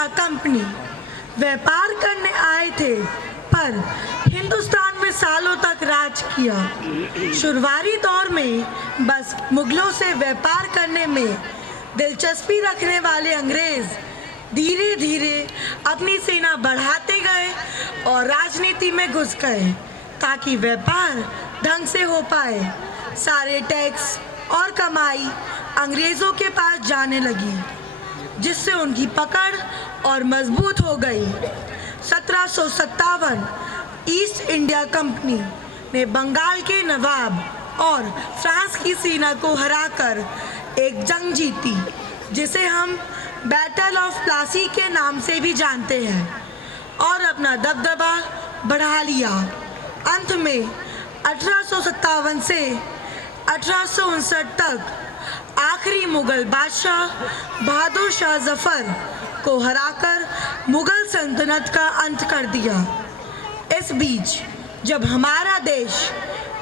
India company व्यापार करने आए थे, पर हिंदुस्तान में सालों तक राज किया। शुरुआती दौर में बस मुगलों से व्यापार करने में दिलचस्पी रखने वाले अंग्रेज धीरे धीरे अपनी सेना बढ़ाते गए और राजनीति में घुस गए ताकि व्यापार ढंग से हो पाए। सारे टैक्स और कमाई अंग्रेज़ों के पास जाने लगी, जिससे उनकी पकड़ और मजबूत हो गई। 1757 ईस्ट इंडिया कंपनी ने बंगाल के नवाब और फ्रांस की सेना को हराकर एक जंग जीती, जिसे हम बैटल ऑफ प्लासी के नाम से भी जानते हैं, और अपना दबदबा बढ़ा लिया। अंत में 1857 से 1859 तक आखिरी मुगल बादशाह बहादुर शाह जफर को हराकर मुगल सल्तनत का अंत कर दिया। इस बीच जब हमारा देश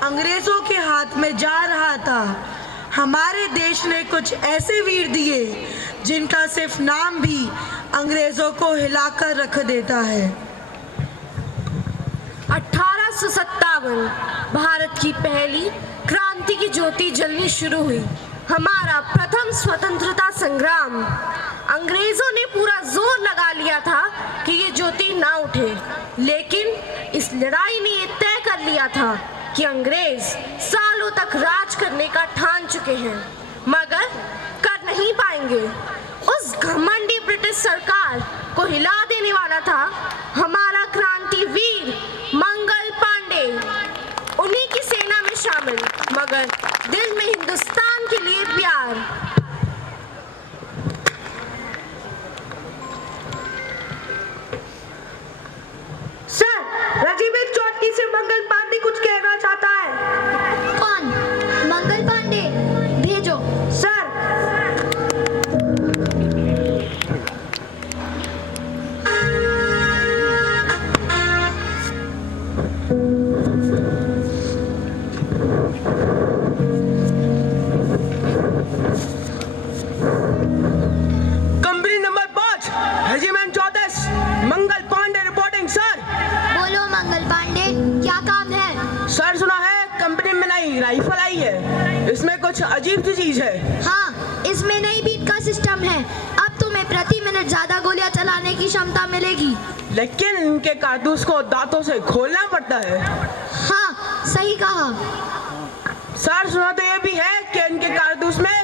अंग्रेज़ों के हाथ में जा रहा था, हमारे देश ने कुछ ऐसे वीर दिए जिनका सिर्फ नाम भी अंग्रेज़ों को हिलाकर रख देता है। 1857 भारत की पहली क्रांति की ज्योति जलनी शुरू हुई। हमारा प्रथम स्वतंत्रता संग्राम। अंग्रेजों ने पूरा जोर लगा लिया था कि ये ज्योति ना उठे, लेकिन इस लड़ाई ने ये तय कर लिया था कि अंग्रेज सालों तक राज करने का ठान चुके हैं, मगर कर नहीं पाएंगे। उस घमंडी ब्रिटिश सरकार को हिला देने वाला था हमारा क्रांति वीर मंगल पांडे। उन्हीं की सेना में शामिल, मगर दिल में हिंदुस्तान के लिए प्यार। सर, रेजिमेंट 34 से मंगल पांडे कुछ कहना चाहता है। कौन? मंगल पांडे, भेजो। Sir. Company number 5, regiment 34, Mangal Pandey reporting. Sir. बोलो मंगल पांडे, क्या काम है? सर, सुना है कंपनी में नई राइफल आई है, इसमें कुछ अजीब सी चीज है। हाँ, इसमें नई बीट का सिस्टम है। अब तुम्हें प्रति मिनट ज्यादा गोलियां चलाने की क्षमता मिलेगी, लेकिन इनके कारतूस को दांतों से खोलना पड़ता है। हाँ, सही कहा। सर, सुना तो ये भी है कि इनके कारतूस में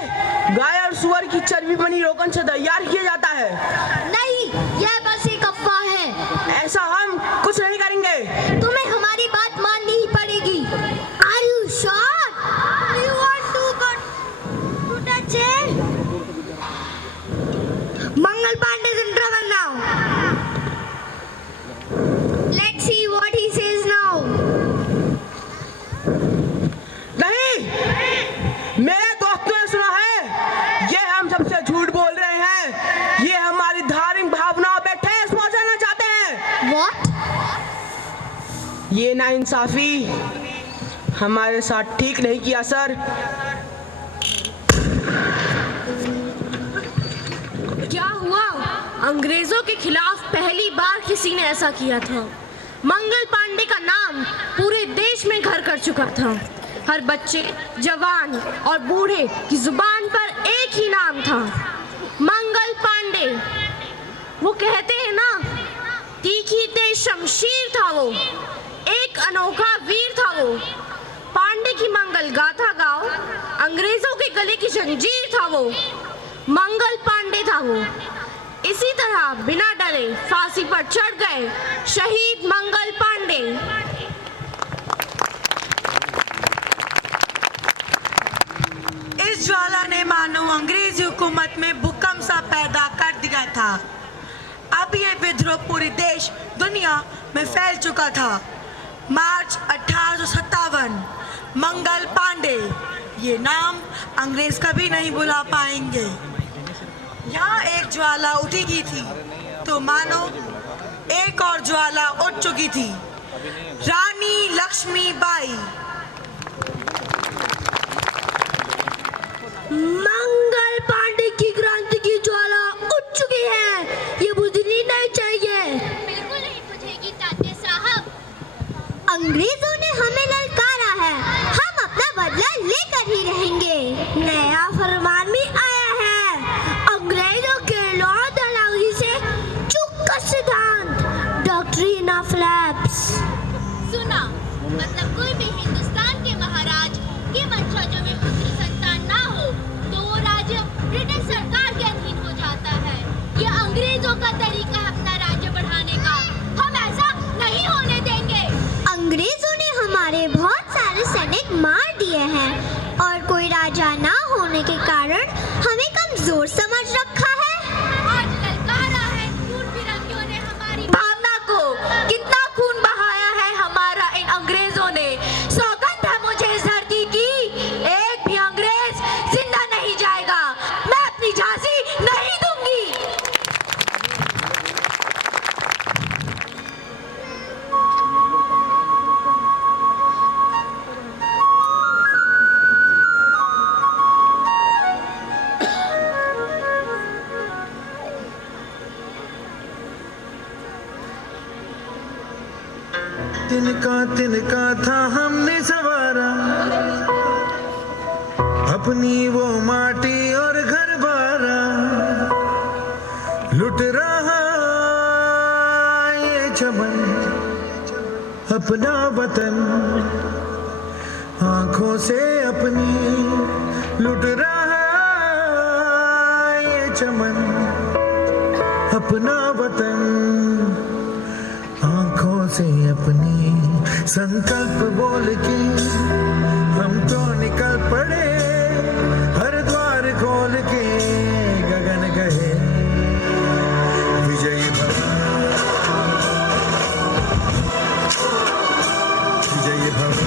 गाय और सुअर की चर्बी बनी रोगन से तैयार किया जाता है। नहीं, यह बस एक अफवाह है। ऐसा हम कुछ नहीं करेंगे। तुम्हें हमारी बात माननी ही पड़ेगी। Are you sure? You want to touch it? Mangal Pandey is in trouble now. Let's see what he says now. नहीं, मेरे दोस्तों ने सुना है, ये हम सबसे झूठ बोल रहे हैं। ये हमारी धार्मिक भावनाओं पे ठेस पहुंचाना चाहते हैं। What? ये नाइंसाफी हमारे साथ ठीक नहीं किया सर। क्या हुआ? अंग्रेजों के खिलाफ पहली बार किसी ने ऐसा किया था। मंगल पांडे का नाम पूरे देश में घर कर चुका था। हर बच्चे, जवान और बूढ़े की जुबान पर एक ही नाम था, मंगल पांडे। वो कहते हैं ना, तीखी तेज शमशीर था वो, एक अनोखा वीर था वो। पांडे की मंगल गाथा गाओ, अंग्रेजों के गले की जंजीर था वो, मंगल पांडे था वो। इसी तरह बिना डरे फांसी पर चढ़ गए शहीद मंगल पांडे। इस ज्वाला ने मानो अंग्रेजी हुकूमत में भूकंप सा पैदा कर दिया था। अब ये विद्रोह पूरे देश दुनिया में फैल चुका था। मार्च 1857, मंगल पांडे, ये नाम अंग्रेज कभी नहीं भुला पाएंगे। यहाँ एक ज्वाला उठी थी तो मानो एक और ज्वाला उठ चुकी थी। रानी लक्ष्मीबाई। मंगल पांडे की क्रांति की ज्वाला उठ चुकी है। ये बुझने मतलब कोई भी हिंदुस्तान के महाराज के वंशजों में पुत्र संतान ना हो तो वो राज्य ब्रिटिश सरकार के अधीन हो जाता है। ये अंग्रेजों का तरीका है अपना राज्य बढ़ाने का। हम ऐसा नहीं होने देंगे। अंग्रेजों ने हमारे बहुत सारे सैनिक मार दिए हैं और कोई राजा ना होने के कारण हमें कमजोर समझ रखा है। आज ललकारा है खून फिरंगियों ने हमारी भावना को, कितना खून बहाया है हमारा इन अंग्रेजों ने। सौगंध है मुझे इस धरती की, एक भी अंग्रेज जिंदा नहीं जाएगा। मैं अपनी झांसी नहीं दूंगी। तिनका था हमने सवारा, अपनी वो माटी और घर बारा। लुट रहा ये चमन अपना वतन, आंखों से अपनी लुट रहा ये चमन अपना वतन, आंखों से अपनी। संकल्प बोल के हम तो निकल पड़े, हर द्वार खोल के गगन गए। विजयी भव, विजयी भव,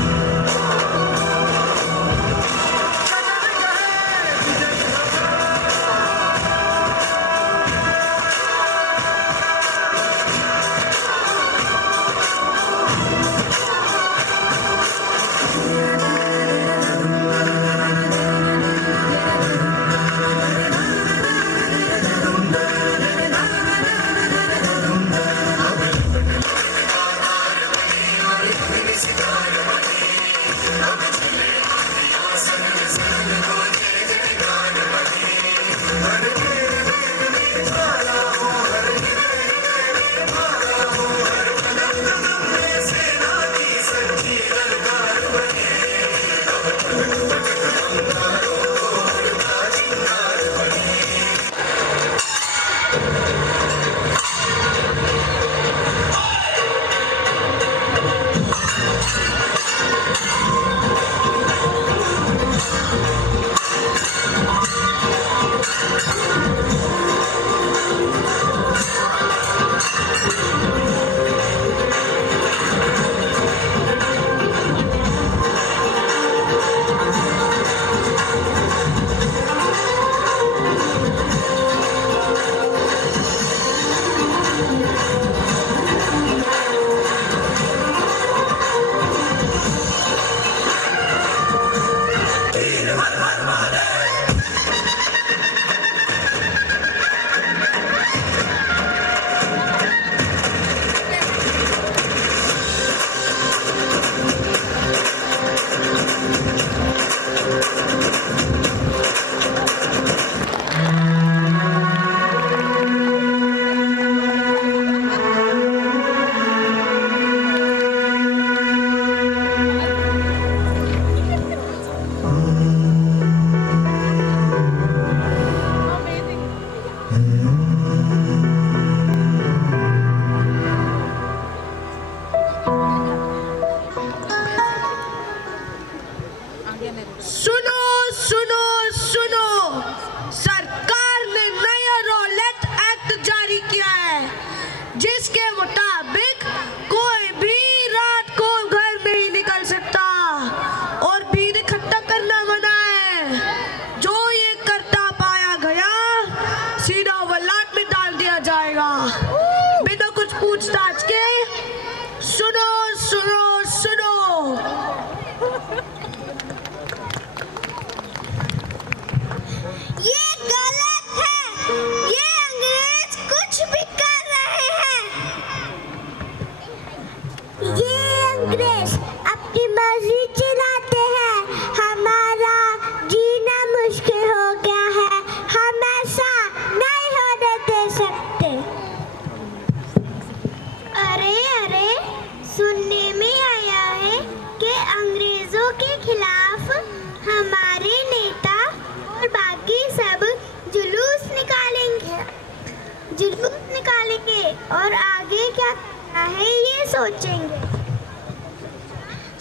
जुलूस निकालेंगे और आगे क्या करना है ये सोचेंगे।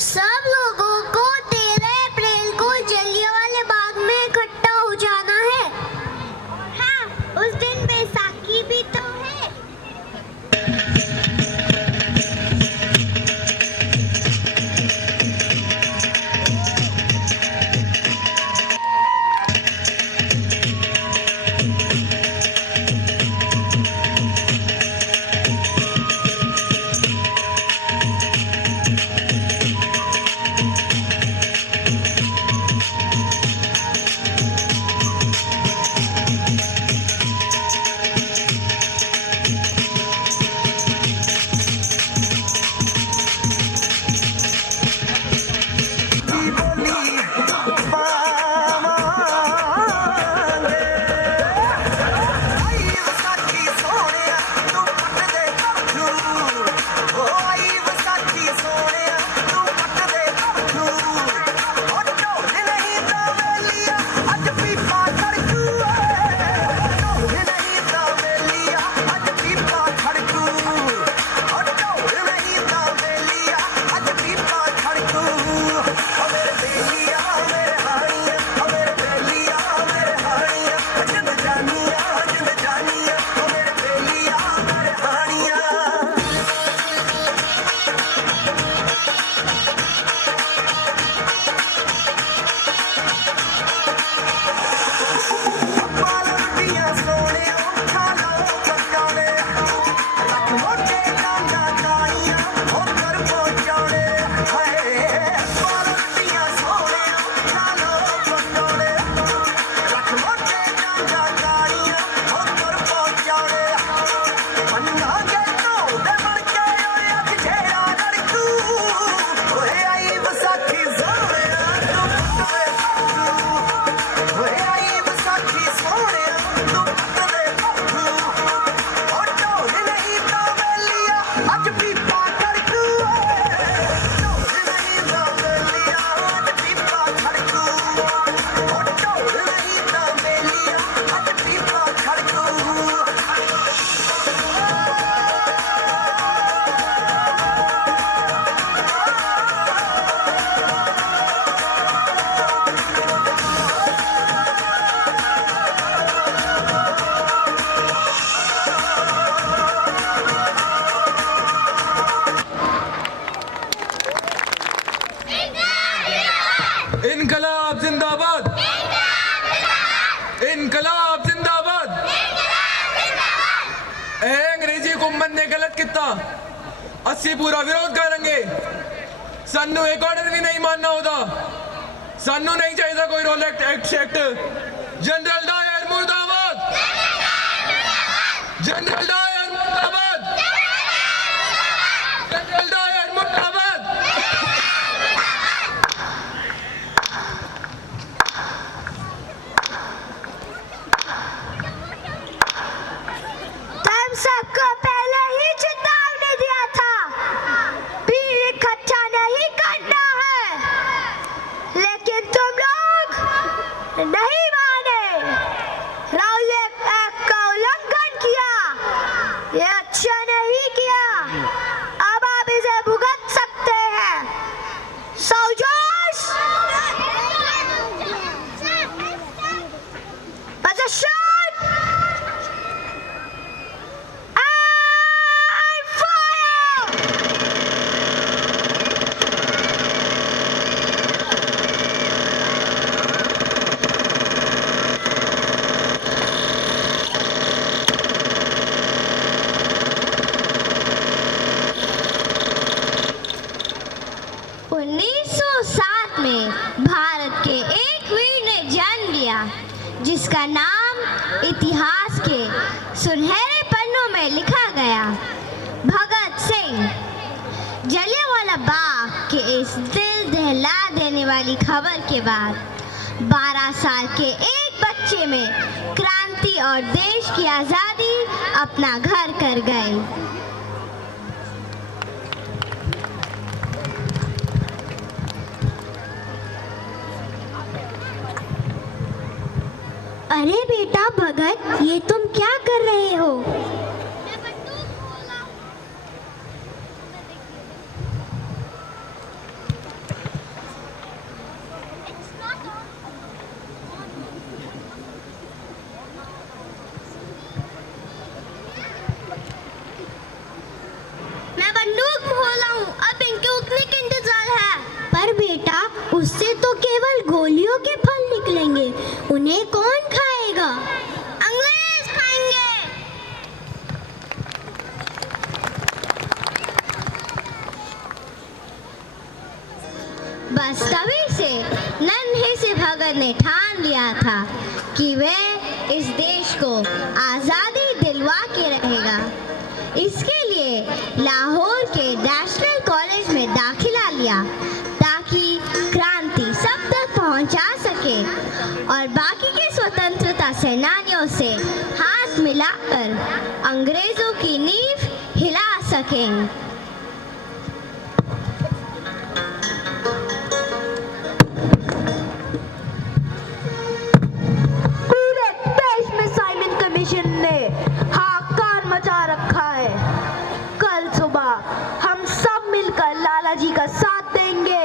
सब लोगों को 13 अप्रैल को जलियांवाला बाग में इकट्ठा हो जाना है। हाँ, उस दिन बैसाखी भी तो है। इनकलाब जिंदाबाद, इनकलाब जिंदाबाद। अंग्रेजी हुकूमत ने गलत किया, अस्सी पूरा विरोध करेंगे। सानू एक ऑर्डर भी नहीं मानना होता, सानू नहीं चाहिए कोई रोल एक्ट। जनरल डायर मुर्दाबाद, जनरल डायर मुर्दाबाद, जनरल डायर मुर्दाबाद। सबको पहले ही चेतावनी दिया था, भीड़ इकट्ठा नहीं करना है, लेकिन तुम लोग नहीं माने। राहुल एक्ट का उल्लंघन किया, ये अच्छा नहीं किया। अब आप इसे भुगत सकते हैं। Soldiers, position. भारत के एक वीर ने जन्म लिया, जिसका नाम इतिहास के सुनहरे पन्नों में लिखा गया, भगत सिंह। जलियांवाला बाग के इस दिल दहला देने वाली खबर के बाद 12 साल के एक बच्चे में क्रांति और देश की आज़ादी अपना घर कर गई। अरे बेटा भगत, ये तुम क्या कर रहे हो? उन्हें कौन खाएगा? अंग्रेज खाएंगे। बस तभी से नन्हे से भगत ने ठान लिया था कि वह इस देश को आज़ादी दिलवा के रहेगा। इसके लिए लाहौर के नेशनल कॉलेज में दाखिला लिया ताकि क्रांति सब तक पहुंचा सके और बाकी के स्वतंत्रता सेनानियों से हाथ मिलाकर अंग्रेजों की नींव हिला सकें। पूरे देश में साइमन कमीशन ने हाहाकार मचा रखा है। कल सुबह हम सब मिलकर लाला जी का साथ देंगे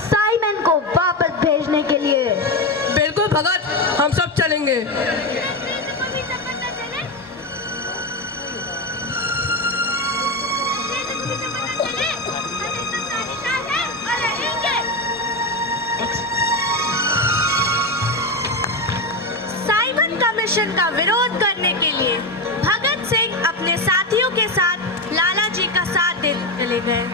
साइमन को वापस भेजने के लिए। बिल्कुल भगत, हम सब चलेंगे। साइमन कमीशन का विरोध करने के लिए भगत सिंह अपने साथियों के साथ लाला जी का साथ देने चले गए।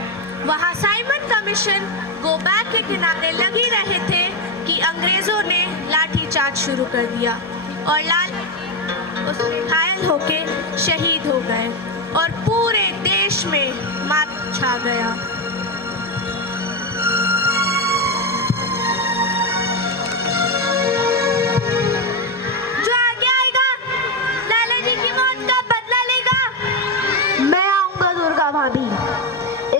वहां साइमन कमीशन गोबैक के किनारे लगी रहे थे कि अंग्रेजों ने लाठीचार्ज शुरू कर दिया और लाला उसमें घायल होके शहीद हो गए और पूरे देश में मातम छा गया। जो आगे आएगा लाला जी की मौत का बदला लेगा। मैं आऊंगा दुर्गा भाभी।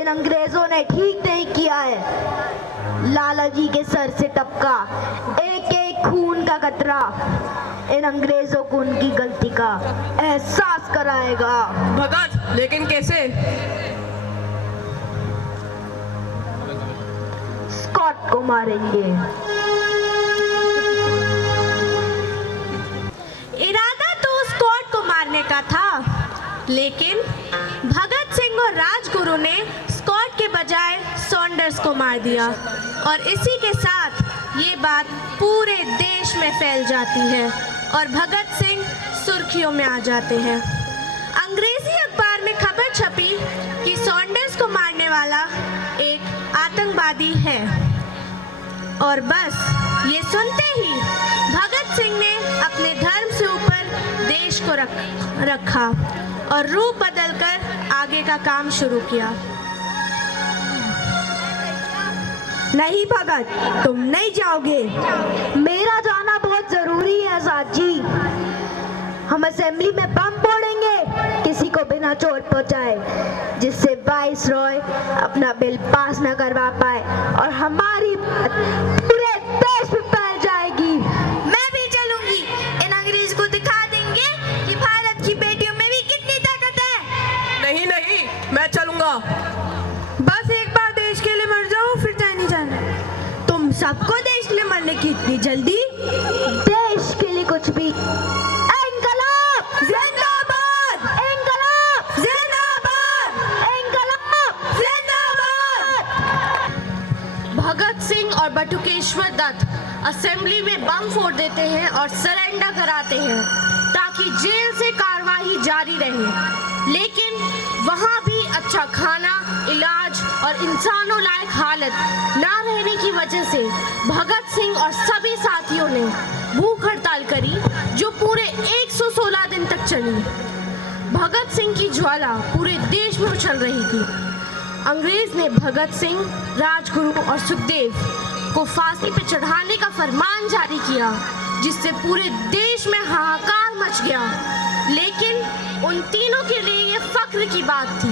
इन अंग्रेजों ने ठीक नहीं किया है। लाला जी के सर से टपका एक एक खून का कतरा इन अंग्रेजों को उनकी गलती का एहसास कराएगा। भगत, लेकिन कैसे? स्कॉट को मारेंगे। इरादा तो स्कॉट को मारने का था, लेकिन भगत सिंह और राजगुरु ने स्कॉट के बजाय सॉन्डर्स को मार दिया और इसी के साथ ये बात पूरे देश में फैल जाती है और भगत सिंह सुर्खियों में आ जाते हैं। अंग्रेजी अखबार में खबर छपी कि सॉन्डर्स को मारने वाला एक आतंकवादी है और बस ये सुनते ही भगत सिंह ने अपने धर्म से ऊपर देश को रखा और रूप बदलकर आगे का काम शुरू किया। नहीं भगत, तुम नहीं जाओगे। मेरा जाना बहुत जरूरी है आजाद जी। हम असेंबली में बम फोड़ेंगे किसी को बिना चोट पहुंचाए, जिससे वाइस रॉय अपना बिल पास न करवा पाए और हमारी बात पूरे देश में फैल जाएगी। मैं भी चलूंगी। इन अंग्रेज को दिखा देंगे कि भारत की बेटियों में भी कितनी ताकत है। नहीं नहीं, मैं चलूंगा। बस एक बार देश के लिए मर जाओ, फिर चाहे नहीं जाना। तुम सबको देश के लिए मरने की इतनी जल्दी? देश के लिए कुछ भी। इंकलाब जिंदाबाद! इंकलाब जिंदाबाद! इंकलाब जिंदाबाद! भगत सिंह और बटुकेश्वर दत्त असेंबली में बम फोड़ देते हैं और सरेंडर कराते हैं ताकि जेल से कार्रवाई जारी रहे। लेकिन वहाँ भी अच्छा खाना, इलाज और इंसानों लायक हालत ना रहने की वजह से भगत सिंह और सभी साथियों ने भूख हड़ताल करी जो पूरे 116 दिन तक चली। भगत सिंह की ज्वाला पूरे देश में उछल रही थी। अंग्रेज ने भगत सिंह, राजगुरु और सुखदेव को फांसी पर चढ़ाने का फरमान जारी किया, जिससे पूरे देश में हाहाकार मच गया। लेकिन उन तीनों के लिए ये फख्र की बात थी।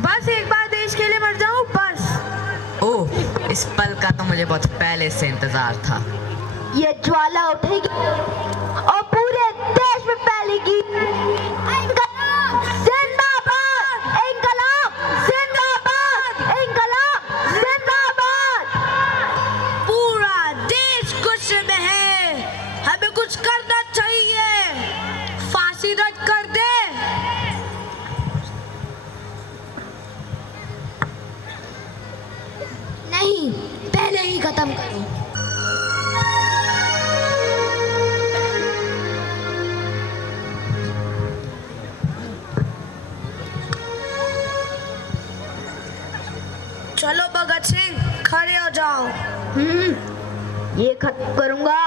बस एक बार देश के लिए मर जाऊं, बस। ओह, इस पल का तो मुझे बहुत पहले से इंतजार था। ये ज्वाला उठेगी और पूरे देश में फैलेगी। इंकलाब जिंदाबाद! इंकलाब जिंदाबाद! इंकलाब जिंदाबाद! पूरा देश गुस्से में है। हमें कुछ करना चाहिए। फांसी रद्द खत्म करो। चलो भगत सिंह, खड़े हो जाओ। ये खत्म करूंगा।